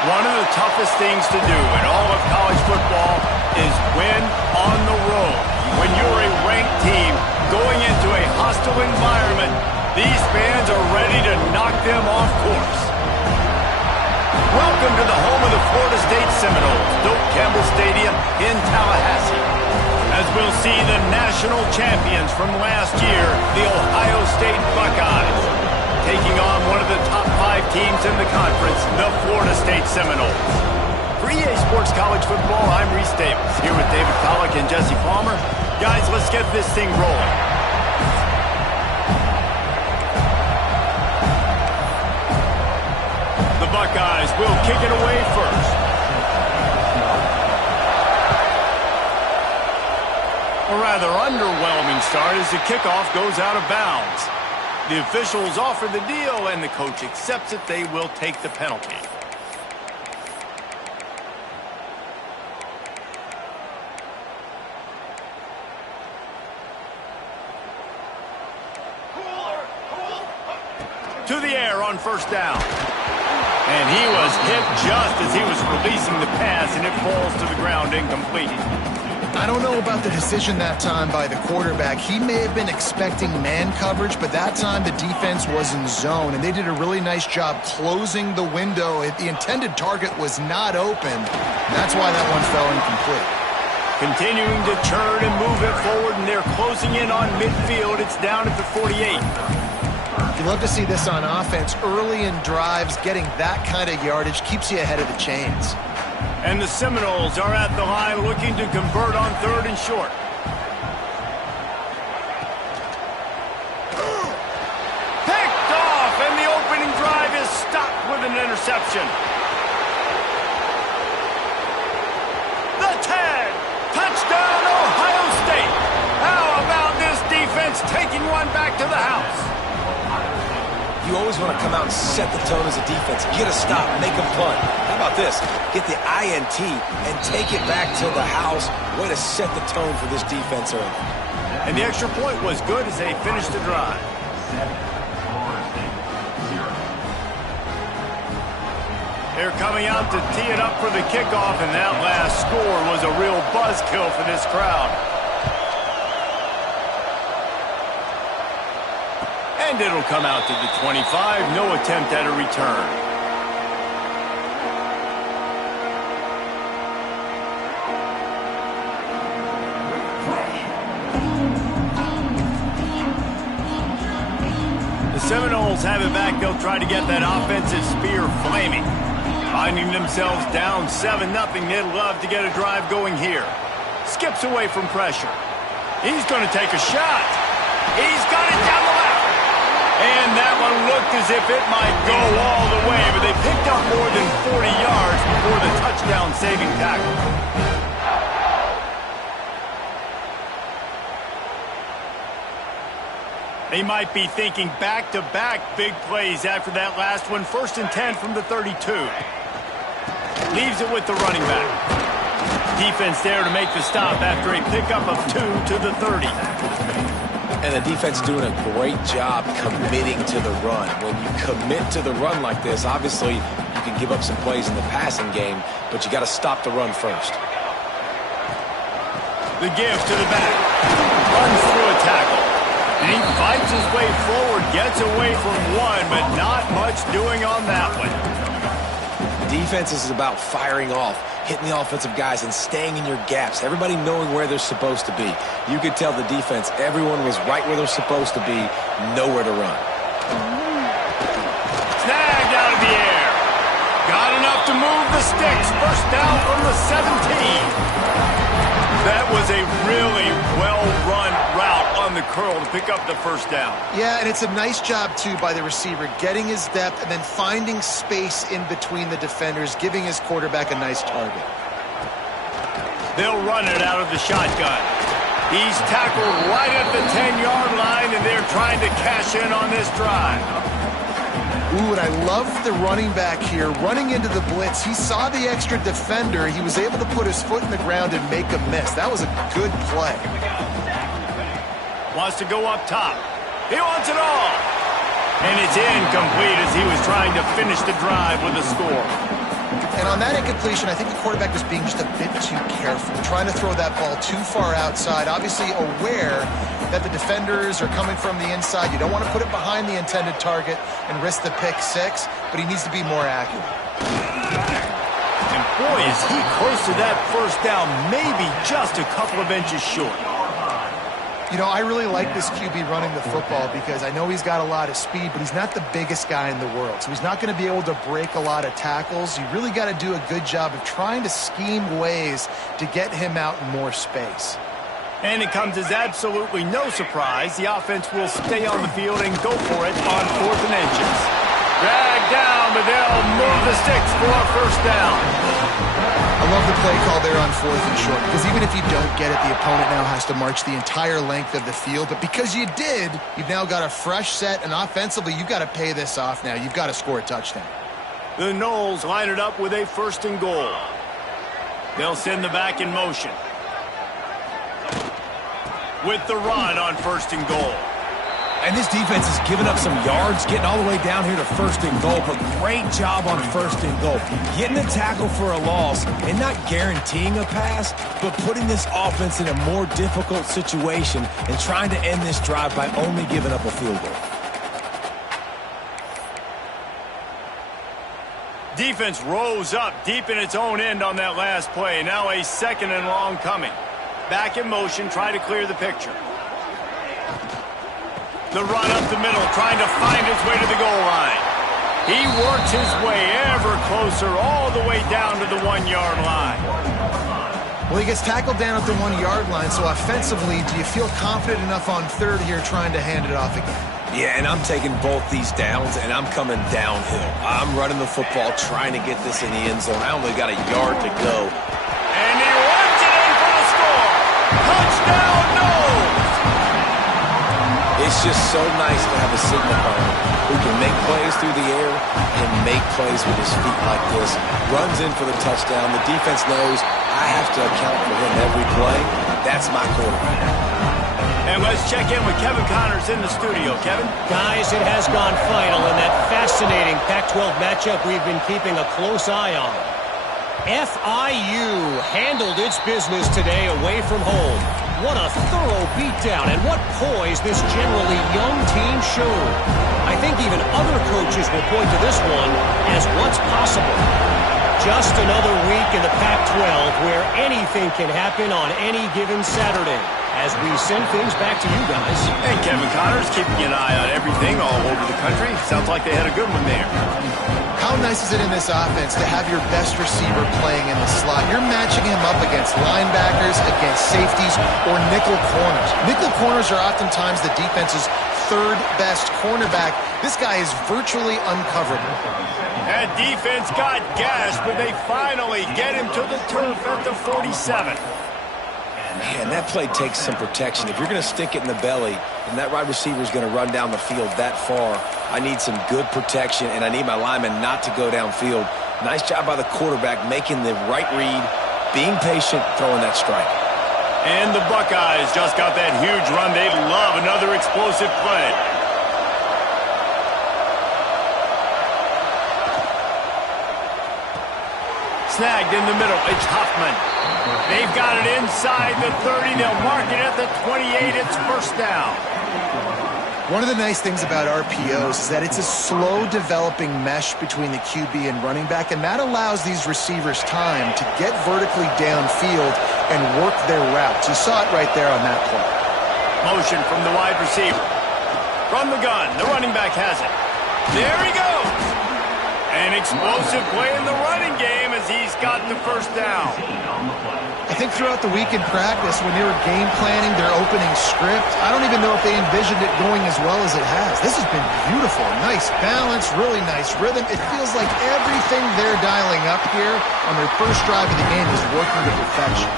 One of the toughest things to do in all of college football is win on the road. When you're a ranked team going into a hostile environment, these fans are ready to knock them off course. Welcome to the home of the Florida State Seminoles, Doak Campbell Stadium in Tallahassee. As we'll see the national champions from last year, the Ohio State Buckeyes, taking on one of the top 5 teams in the conference, the Florida State Seminoles. For EA Sports College Football, I'm Reese Davis, here with David Pollack and Jesse Palmer. Guys, let's get this thing rolling. The Buckeyes will kick it away first. A rather underwhelming start as the kickoff goes out of bounds. The officials offer the deal, and the coach accepts it. They will take the penalty. To the air on first down. And he was hit just as he was releasing the pass, and it falls to the ground incomplete. I don't know about the decision that time by the quarterback. He may have been expecting man coverage, but that time the defense was in zone, and they did a really nice job closing the window. The intended target was not open. That's why that one fell incomplete. Continuing to turn and move it forward, and they're closing in on midfield. It's down at the 48. You love to see this on offense. Early in drives, getting that kind of yardage keeps you ahead of the chains. And the Seminoles are at the line looking to convert on 3rd and short. Picked off, and the opening drive is stopped with an interception. The 10, touchdown Ohio State. How about this defense taking one back to the house? You always want to come out and set the tone as a defense. Get a stop, make a punt. How about this? Get the INT and take it back to the house. Way to set the tone for this defense early. And the extra point was good as they finished the drive. They're coming out to tee it up for the kickoff, and that last score was a real buzzkill for this crowd. And it'll come out to the 25. No attempt at a return. The Seminoles have it back. They'll try to get that offensive spear flaming. Finding themselves down 7-0. They'd love to get a drive going here. Skips away from pressure. He's going to take a shot. He's got it down the left. And that one looked as if it might go all the way, but they picked up more than 40 yards before the touchdown-saving tackle. They might be thinking back-to-back big plays after that last one. 1st and 10 from the 32. Leaves it with the running back. Defense there to make the stop after a pickup of 2 to the 30. And the defense doing a great job committing to the run. When you commit to the run like this, obviously you can give up some plays in the passing game, but you got to stop the run first. The give to the back. Runs through a tackle. And he fights his way forward, gets away from one, but not much doing on that one. Defense is about firing off, hitting the offensive guys and staying in your gaps. Everybody knowing where they're supposed to be. You could tell the defense, everyone was right where they're supposed to be, nowhere to run. Snagged out of the air. Got enough to move the sticks. First down from the 17. That was a really well-run route on the curl to pick up the first down. Yeah, and it's a nice job, too, by the receiver, getting his depth and then finding space in between the defenders, giving his quarterback a nice target. They'll run it out of the shotgun. He's tackled right at the 10-yard line, and they're trying to cash in on this drive. Ooh, and I love the running back here. Running into the blitz, he saw the extra defender. He was able to put his foot in the ground and make a miss. That was a good play. Wants to go up top. He wants it all. And it's incomplete as he was trying to finish the drive with a score. And on that incompletion, I think the quarterback was being just a bit too careful, trying to throw that ball too far outside, obviously aware that the defenders are coming from the inside. You don't want to put it behind the intended target and risk the pick six, but he needs to be more accurate. And boy, is he close to that first down, maybe just a couple of inches short. You know, I really like this QB running the football because I know he's got a lot of speed, but he's not the biggest guy in the world. So he's not going to be able to break a lot of tackles. You really got to do a good job of trying to scheme ways to get him out in more space. And it comes as absolutely no surprise. The offense will stay on the field and go for it on 4th and inches. Drag down, but they'll move the sticks for a first down. I love the play call there on 4th and short because even if you don't get it, the opponent now has to march the entire length of the field. But because you did, you've now got a fresh set, and offensively, you've got to pay this off now. You've got to score a touchdown. The Knowles line it up with a 1st and goal. They'll send the back in motion. With the run on 1st and goal. And this defense has given up some yards, getting all the way down here to 1st and goal, but great job on 1st and goal. Getting the tackle for a loss and not guaranteeing a pass, but putting this offense in a more difficult situation and trying to end this drive by only giving up a field goal. Defense rose up deep in its own end on that last play. Now a 2nd and long coming. Back in motion, try to clear the picture. The run up the middle, trying to find his way to the goal line. He works his way ever closer, all the way down to the 1-yard line. Well, he gets tackled down at the 1-yard line, so offensively, do you feel confident enough on 3rd here trying to hand it off again? Yeah, and I'm taking both these downs, and I'm coming downhill. I'm running the football, trying to get this in the end zone. I only got a yard to go. And he runs it in for the score. Touchdown, Knowles! It's just so nice to have a signal runner who can make plays through the air and make plays with his feet like this. Runs in for the touchdown. The defense knows I have to account for him every play. That's my quarterback. And let's check in with Kevin Connors in the studio. Kevin? Guys, it has gone final in that fascinating Pac-12 matchup we've been keeping a close eye on. FIU handled its business today away from home. What a thorough beatdown, and what poise this generally young team showed. I think even other coaches will point to this one as what's possible. Just another week in the Pac-12 where anything can happen on any given Saturday. As we send things back to you guys. And Kevin Connors keeping an eye on everything all over the country. Sounds like they had a good one there. How nice is it in this offense to have your best receiver playing in the slot? You're matching him up against linebackers, against safeties, or nickel corners. Nickel corners are oftentimes the defense's 3rd best cornerback. This guy is virtually uncoverable. That defense got gashed, but they finally get him to the turf at the 47. Man, that play takes some protection. If you're going to stick it in the belly, and that wide receiver is going to run down the field that far, I need some good protection, and I need my lineman not to go downfield. Nice job by the quarterback making the right read, being patient, throwing that strike. And the Buckeyes just got that huge run. They love another explosive play. Snagged in the middle. It's Huffman. They've got it inside the 30. They'll mark it at the 28. It's 1st down. One of the nice things about RPOs is that it's a slow-developing mesh between the QB and running back, and that allows these receivers time to get vertically downfield and work their routes. You saw it right there on that play. Motion from the wide receiver. From the gun, the running back has it. There he goes. An explosive play in the running game as he's got the 1st down. I think throughout the week in practice, when they were game planning their opening script, I don't even know if they envisioned it going as well as it has. This has been beautiful. Nice balance, really nice rhythm. It feels like everything they're dialing up here on their first drive of the game is working to perfection.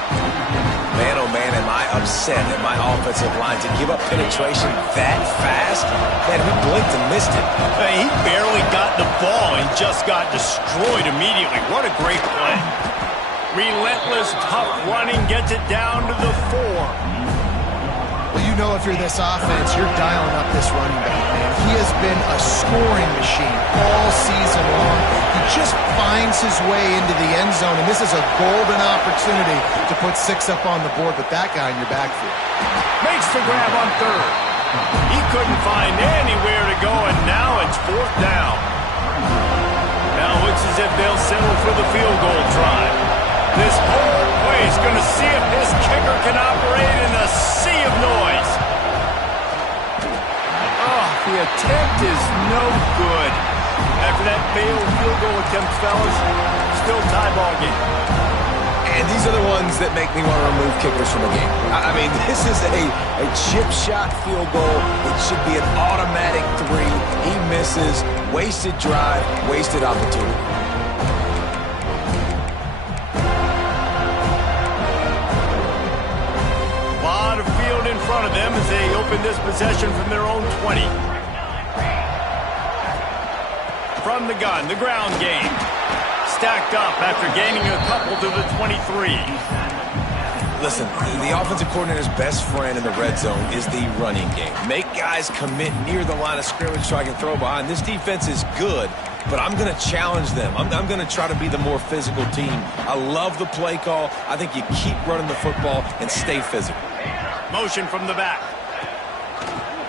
Man, oh man, am I upset at my offensive line to give up penetration that fast? Man, we blinked and missed it. He barely got the ball and just got destroyed immediately. What a great play. Relentless, tough running gets it down to the 4. Well, you know if you're this offense, you're dialing up this running back, man. He has been a scoring machine all season long. He just finds finds his way into the end zone, and this is a golden opportunity to put 6 up on the board with that guy in your backfield. Makes the grab on third. He couldn't find anywhere to go, and now it's 4th down. Now it looks as if they'll settle for the field goal try. This whole place going to see if this kicker can operate in a sea of noise. Oh, the attempt is no good. After that failed field goal attempt, fellas, still tie ball game. And these are the ones that make me want to remove kickers from a game. I mean, this is a chip shot field goal. It should be an automatic 3. He misses. Wasted drive, wasted opportunity. A lot of field in front of them as they open this possession from their own 20. From the gun, the ground game. Stacked up after gaining a couple to the 23. Listen, the offensive coordinator's best friend in the red zone is the running game. Make guys commit near the line of scrimmage so I can throw behind. This defense is good, but I'm going to challenge them. I'm going to try to be the more physical team. I love the play call. I think you keep running the football and stay physical. Motion from the back.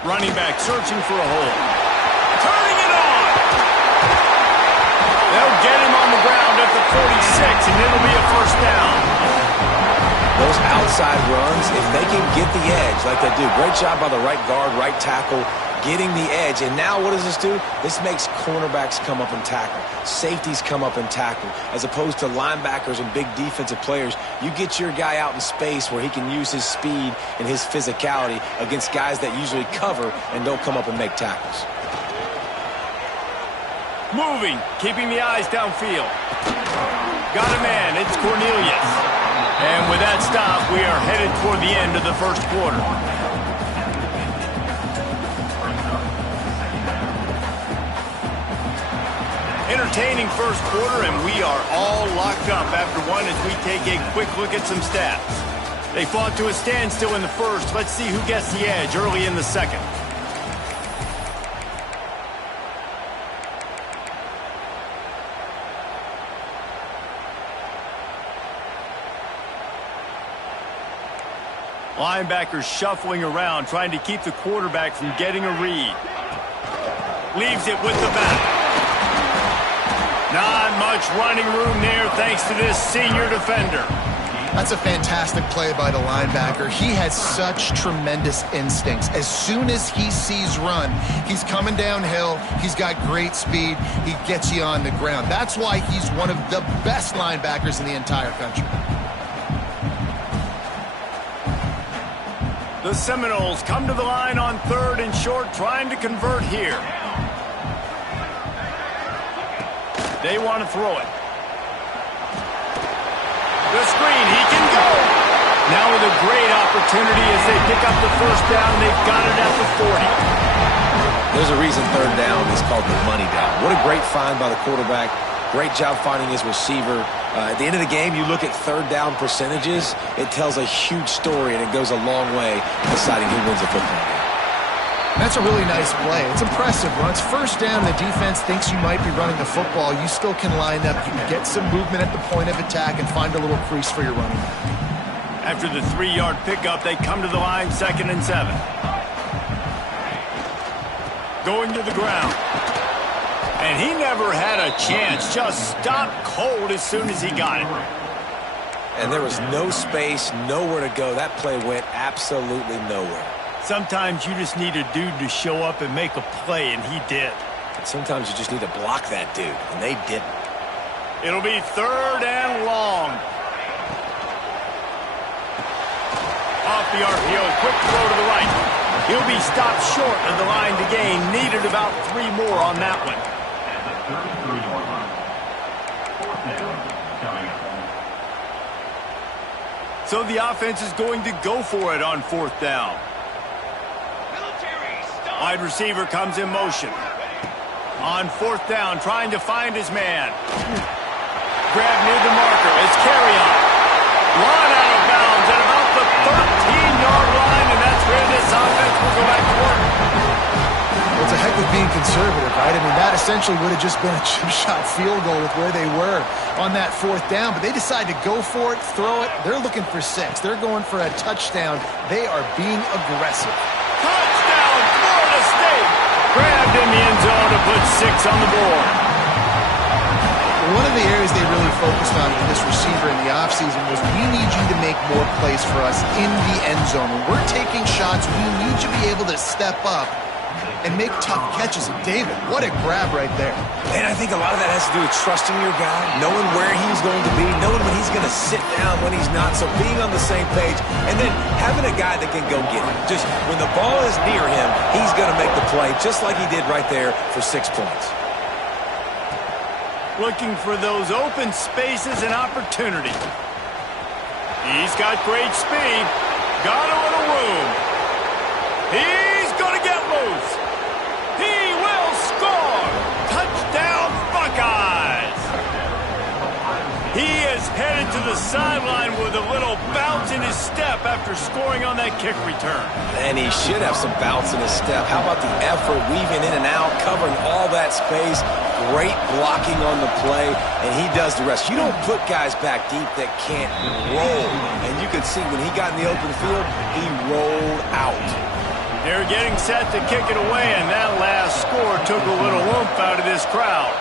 Running back searching for a hole. Turning it on! They'll get him on the ground at the 46, and it'll be a 1st down. Those outside runs, if they can get the edge like they do, great job by the right guard, right tackle, getting the edge. And now what does this do? This makes cornerbacks come up and tackle. Safeties come up and tackle. As opposed to linebackers and big defensive players, you get your guy out in space where he can use his speed and his physicality against guys that usually cover and don't come up and make tackles. Moving, keeping the eyes downfield. Got a man, it's Cornelius. And with that stop, we are headed toward the end of the 1st quarter. Entertaining 1st quarter, and we are all locked up after one as we take a quick look at some stats. They fought to a standstill in the 1st. Let's see who gets the edge early in the 2nd. Linebackers shuffling around, trying to keep the quarterback from getting a read. Leaves it with the back. Not much running room there thanks to this senior defender. That's a fantastic play by the linebacker. He has such tremendous instincts. As soon as he sees run, he's coming downhill. He's got great speed. He gets you on the ground. That's why he's one of the best linebackers in the entire country. The Seminoles come to the line on 3rd and short, trying to convert here. They want to throw it. The screen, he can go. Now with a great opportunity as they pick up the 1st down. They've got it at the 40. There's a reason 3rd down is called the money down. What a great find by the quarterback. Great job finding his receiver. At the end of the game, you look at 3rd down percentages. It tells a huge story, and it goes a long way in deciding who wins a football game. That's a really nice play. It's impressive. When it's 1st down, the defense thinks you might be running the football. You still can line up. You can get some movement at the point of attack and find a little crease for your running back. After the 3-yard pickup, they come to the line 2nd and 7. Going to the ground. And he never had a chance. Just stopped cold as soon as he got it. And there was no space, nowhere to go. That play went absolutely nowhere. Sometimes you just need a dude to show up and make a play, and he did. Sometimes you just need to block that dude, and they didn't. It'll be 3rd and long. Off the RPO, quick throw to the right. He'll be stopped short of the line to gain. Needed about 3 more on that one. So the offense is going to go for it on 4th down. Wide receiver comes in motion. On 4th down, trying to find his man. Grab near the marker. It's carry-on. Run out of bounds at about the 13-yard line, and that's where this offense will go back to work. Well, it's a heck of being conservative, right? I mean, that essentially would have just been a chip shot field goal with where they were on that 4th down, but they decide to go for it, throw it. They're looking for 6. They're going for a touchdown. They are being aggressive. Touchdown, Florida State! Grabbed in the end zone to put 6 on the board. One of the areas they really focused on with this receiver in the offseason was, we need you to make more plays for us in the end zone. When we're taking shots, we need you to be able to step up and make tough catches. And David, what a grab right there. And I think a lot of that has to do with trusting your guy, knowing where he's going to be, knowing when he's going to sit down, when he's not. So being on the same page, and then having a guy that can go get it. Just when the ball is near him, he's going to make the play, just like he did right there for 6 points. Looking for those open spaces and opportunity. He's got great speed. Got a little room. He's going to get loose. He will score. Touchdown, Buckeyes. He is headed to the sideline with a little bounce in his step after scoring on that kick return. And he should have some bounce in his step. How about the effort, weaving in and out, covering all that space. Great blocking on the play, and he does the rest. You don't put guys back deep that can't roll. And you can see when he got in the open field, he rolled out. They're getting set to kick it away, and that last score took a little oomph out of this crowd.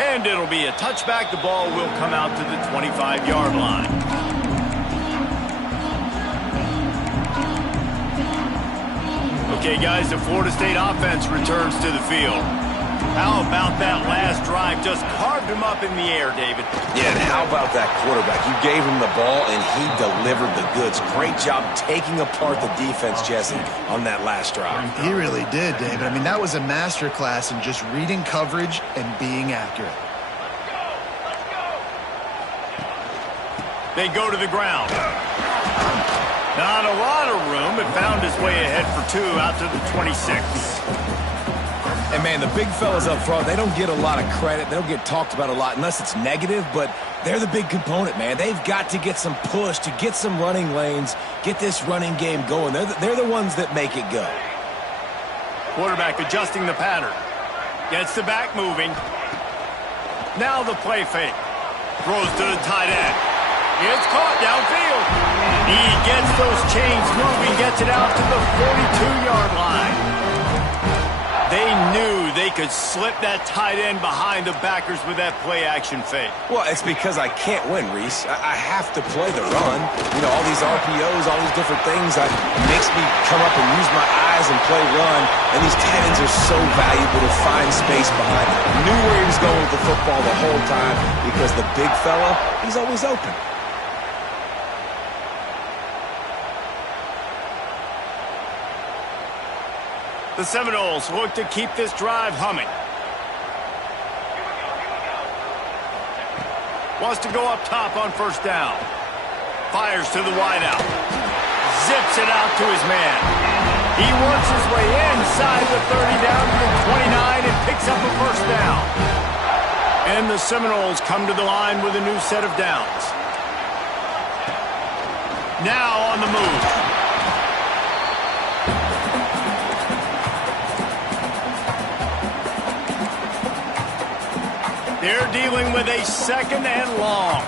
And it'll be a touchback. The ball will come out to the 25-yard line. Okay, guys, the Florida State offense returns to the field. How about that last drive? Just carved him up in the air, David. Yeah, and how about that quarterback? You gave him the ball, and he delivered the goods. Great job taking apart the defense, Jesse, on that last drive. He really did, David. I mean, that was a masterclass in just reading coverage and being accurate. They go to the ground. Not a lot of room. It found its way ahead for 2 out to the 26. And, man, the big fellas up front, they don't get a lot of credit. They don't get talked about a lot unless it's negative, but they're the big component, man. They've got to get some push, to get some running lanes, get this running game going. They're the ones that make it go. Quarterback adjusting the pattern. Gets the back moving. Now the play fake. Throws to the tight end. It's caught downfield. He gets those chains moving, gets it out to the 42-yard line. They knew they could slip that tight end behind the backers with that play-action fake. Well, it's because I can't win, Reese. I have to play the run. You know, all these RPOs, all these different things, it makes me come up and use my eyes and play run. And these tight ends are so valuable to find space behind them. Knew where he was going with the football the whole time because the big fella, he's always open. The Seminoles look to keep this drive humming. Wants to go up top on 1st down. Fires to the wideout. Zips it out to his man. He works his way inside the 30 down to the 29 and picks up a 1st down. And the Seminoles come to the line with a new set of downs. Now on the move. They're dealing with a 2nd and long.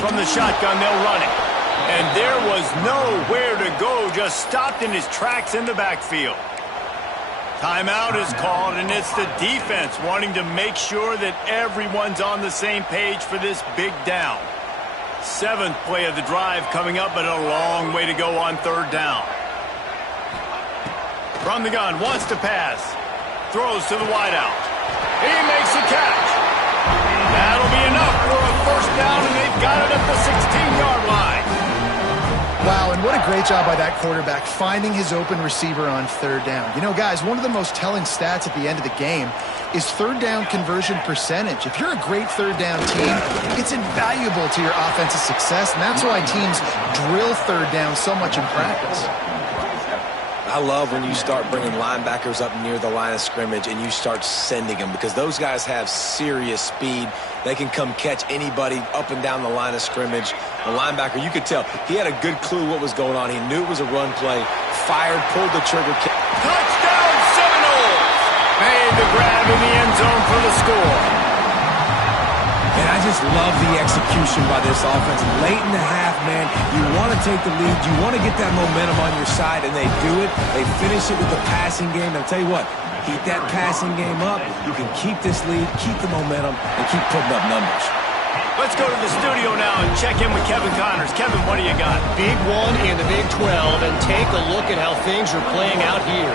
From the shotgun, they'll run it. And there was nowhere to go, just stopped in his tracks in the backfield. Timeout is called, and it's the defense wanting to make sure that everyone's on the same page for this big down. 7th play of the drive coming up, but a long way to go on 3rd down. From the gun, wants to pass. Throws to the wideout. He makes the catch. That'll be enough for a 1st down, and they've got it at the 16-yard line. Wow, and what a great job by that quarterback finding his open receiver on 3rd down. You know, guys, one of the most telling stats at the end of the game is 3rd down conversion percentage. If you're a great 3rd down team, it's invaluable to your offensive success, and that's why teams drill 3rd down so much in practice. I love when you start bringing linebackers up near the line of scrimmage and you start sending them, because those guys have serious speed. They can come catch anybody up and down the line of scrimmage. The linebacker, you could tell, he had a good clue what was going on. He knew it was a run play, fired, pulled the trigger. Touchdown Seminoles! Made the grab in the end zone for the score. And I just love the execution by this offense. Late in the half, man, you want to take the lead. You want to get that momentum on your side, and they do it. They finish it with the passing game. I'll tell you what, keep that passing game up. You can keep this lead, keep the momentum, and keep putting up numbers. Let's go to the studio now and check in with Kevin Connors. Kevin, what do you got? Big one in the Big 12, and take a look at how things are playing out here.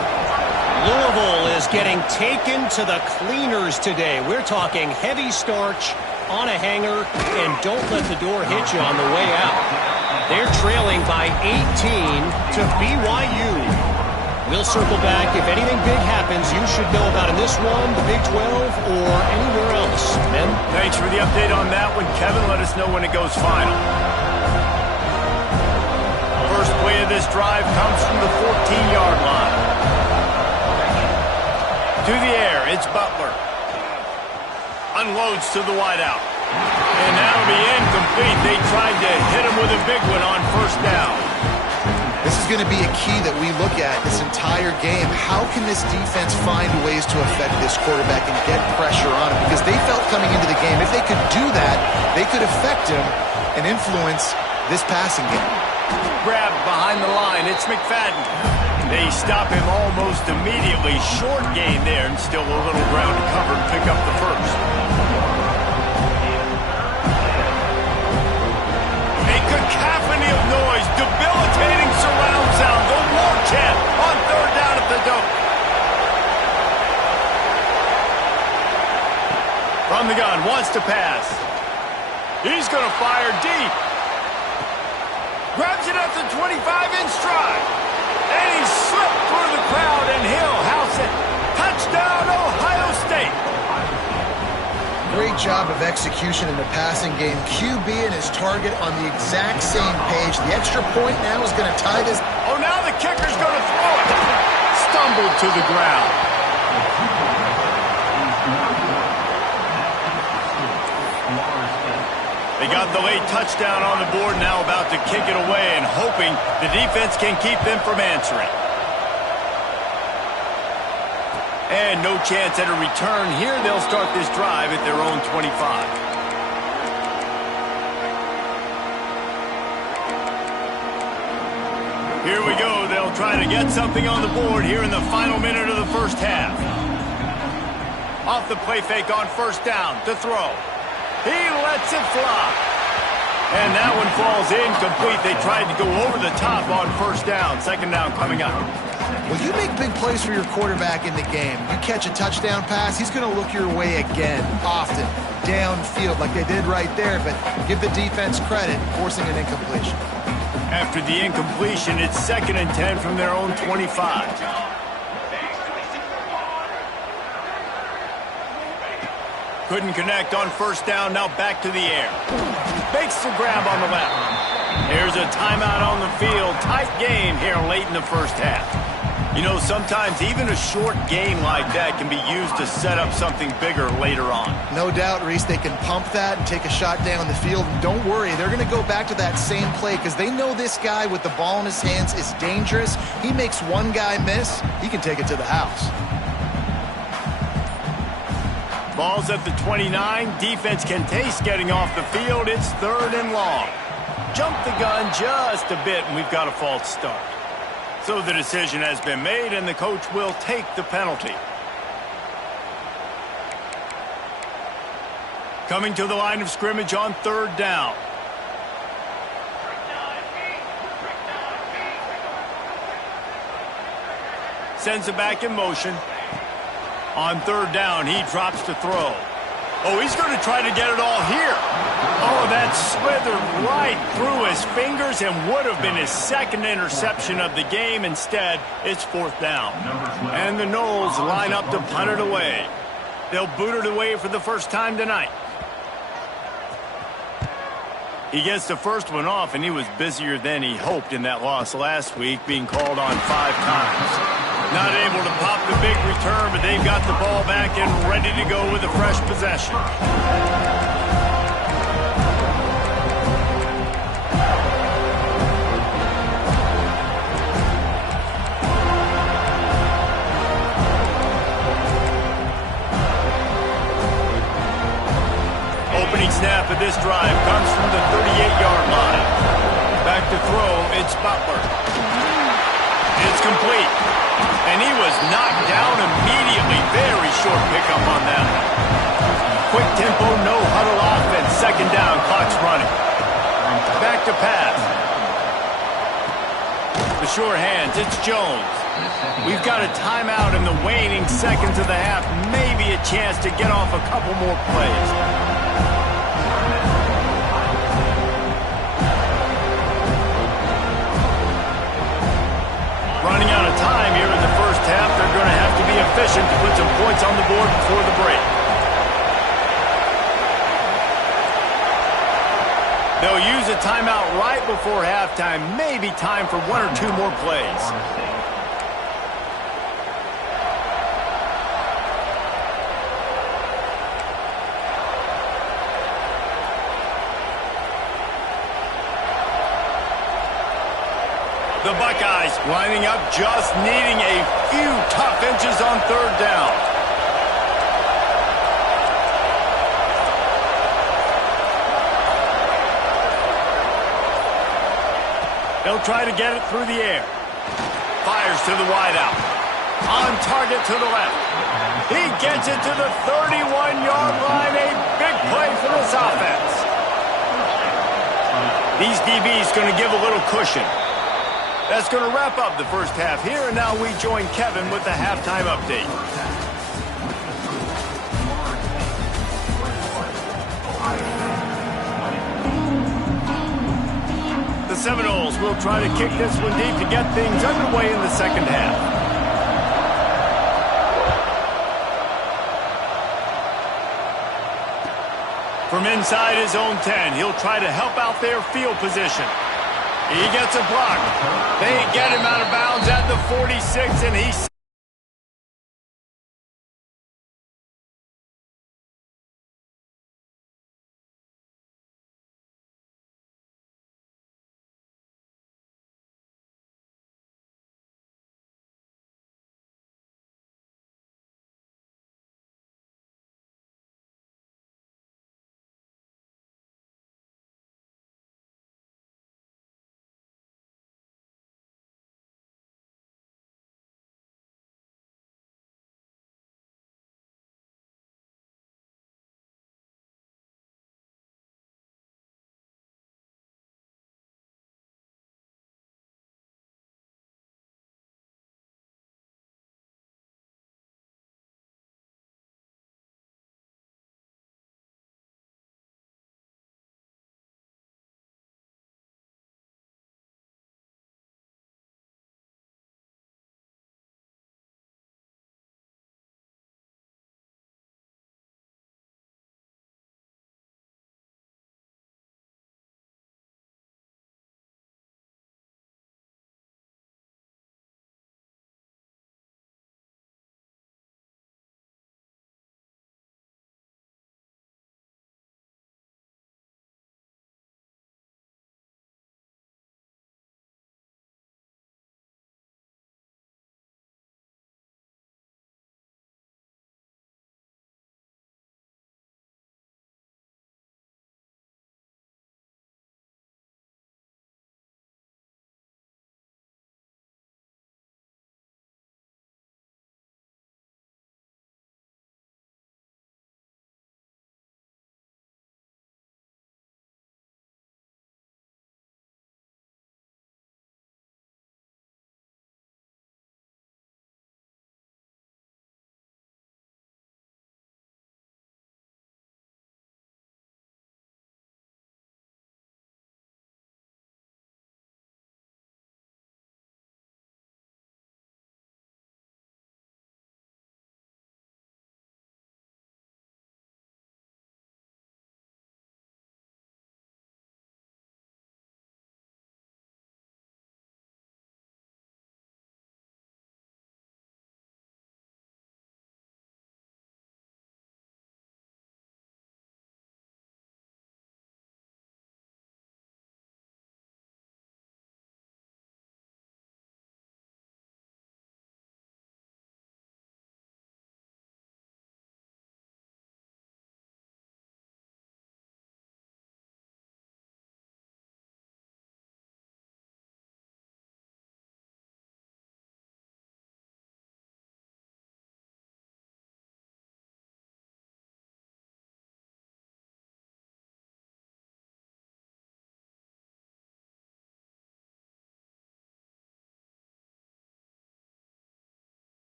Louisville is getting taken to the cleaners today. We're talking heavy starch on a hanger, and don't let the door hit you on the way out. They're trailing by 18 to BYU. We'll circle back. If anything big happens, you should know about in this one, the Big 12, or anywhere else. Men? Thanks for the update on that one, Kevin. Let us know when it goes final. First play of this drive comes from the 14-yard line. To the air, it's Butler. Unloads to the wideout. And that'll be incomplete. They tried to hit him with a big one on first down. This is going to be a key that we look at this entire game. How can this defense find ways to affect this quarterback and get pressure on him? Because they felt coming into the game, if they could do that, they could affect him and influence this passing game. Grab behind the line. It's McFadden. They stop him almost immediately. Short gain there, and still a little ground to cover and pick up the first. A cacophony of noise, debilitating surround sound. The war chant on third down at the Dome. From the gun, wants to pass. He's going to fire deep. Grabs it at the 25 in stride. And he slipped through the crowd, and he'll house it. Touchdown, Ohio State. Great job of execution in the passing game. QB and his target on the exact same page. The extra point now is going to tie this. Oh, now the kicker's going to throw it. Stumbled to the ground. They got the late touchdown on the board, now about to kick it away and hoping the defense can keep them from answering. And no chance at a return here. They'll start this drive at their own 25. Here we go. They'll try to get something on the board here in the final minute of the first half. Off the play fake on first down to throw. He lets it fly. And that one falls incomplete. They tried to go over the top on first down. Second down coming up. Well, you make big plays for your quarterback in the game. You catch a touchdown pass, he's going to look your way again, often, downfield like they did right there. But give the defense credit, forcing an incompletion. After the incompletion, it's 2nd and 10 from their own 25. Couldn't connect on first down, now back to the air. Makes the grab on the left. There's a timeout on the field. Tight game here late in the first half. You know, sometimes even a short game like that can be used to set up something bigger later on. No doubt, Reese, they can pump that and take a shot down the field. And don't worry, they're going to go back to that same play because they know this guy with the ball in his hands is dangerous. He makes one guy miss, he can take it to the house. Ball's at the 29. Defense can taste getting off the field. It's 3rd and long. Jumped the gun just a bit, and we've got a false start. So the decision has been made, and the coach will take the penalty. Coming to the line of scrimmage on 3rd down. Sends it back in motion. On 3rd down, he drops to throw. Oh, he's going to try to get it all here. Oh, that slithered right through his fingers and would have been his 2nd interception of the game. Instead, it's 4th down. And the Noles line up to punt it away. They'll boot it away for the first time tonight. He gets the first one off, and he was busier than he hoped in that loss last week, being called on 5 times. Not able to pop the big return, but they've got the ball back and ready to go with a fresh possession. Opening snap of this drive comes from the 38-yard line. Back to throw, it's Butler. It's complete. And he was knocked down immediately. Very short pickup on that one. Quick tempo, no huddle offense. Second down, clock's running. Back to pass. The sure hands, it's Jones. We've got a timeout in the waning seconds of the half. Maybe a chance to get off a couple more plays. Running out of time here in the first half. They're going to have to be efficient to put some points on the board before the break. They'll use a timeout right before halftime. Maybe time for 1 or 2 more plays. The Buckeyes lining up, just needing a few tough inches on third down. He'll try to get it through the air. Fires to the wideout. On target to the left. He gets it to the 31-yard line. A big play for this offense. These DBs going to give a little cushion. That's going to wrap up the first half here, and now we join Kevin with the halftime update. The Seminoles will try to kick this one deep to get things underway in the second half. From inside his own 10, he'll try to help out their field position. He gets a block. They get him out of bounds at the 46, and he's